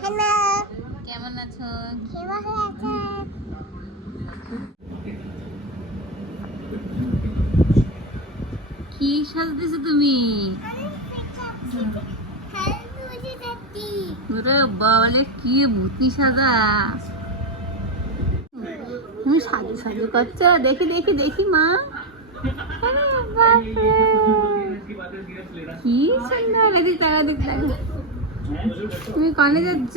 Hello, কেমন আছো? কেমন আছেন? কি সাজতেছো তুমি? আমি পিঠাচ্ছি। হ্যালো, বুঝে যাচ্ছি। ওরে বাবালে কি ভূতনি সাজা! তুমি সাজু সাজু করছো, দেখি দেখি দেখি মা। আরে বাপরে, কি সুন্দর! এদিক তাকা, এদিক তাকা। তুমি কনে যাচ্ছ?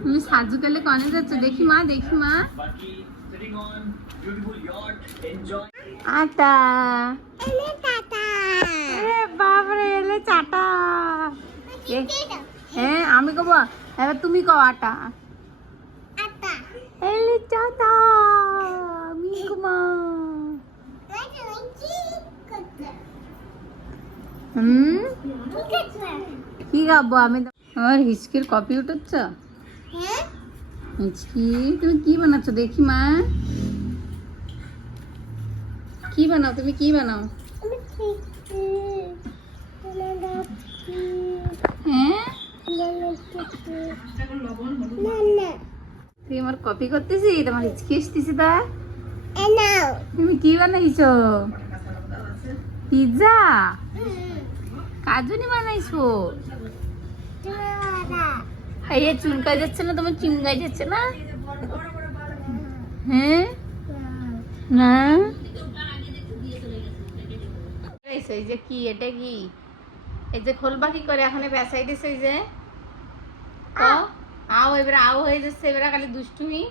তুমি সাজু কালে কনে যাচ্ছ? দেখি মা, দেখি মা। আটা। এলে টাটা। আরে বাপরে, এলে চাটা। হ্যাঁ আমি কব, এবার তুমি কও আটা। আটা। এলে চাটা। মিকুমা। তুমি কি করছো? হুম, কি করছো? কি গাবো আমি? আমার হিচকির কপি উঠাচ্ছ? হ্যাঁ? হিচকি, তুমি কি বানাচ্ছ দেখি মা। কি বানাও তুমি, কি বানাও? আমি ঠিক বানাচ্ছি। হ্যাঁ, না, তুই আমার কপি করতেছি, তোমার হিচকি আসতেছি তা। নাও। তুমি কি বানাইছো? পিৎজা? কাজুনি বানাইছো? এই যে চুলকাই যাচ্ছে না তোমার, চিমগাই যাচ্ছে না? হ্যাঁ না, এই যে কি, এটা কি? এই যে খোলবা কি করে এখন বেসাই দিছে, এই যে আও এবারে আও হয়ে যাচ্ছে, এবারে খালি দুষ্টুমি।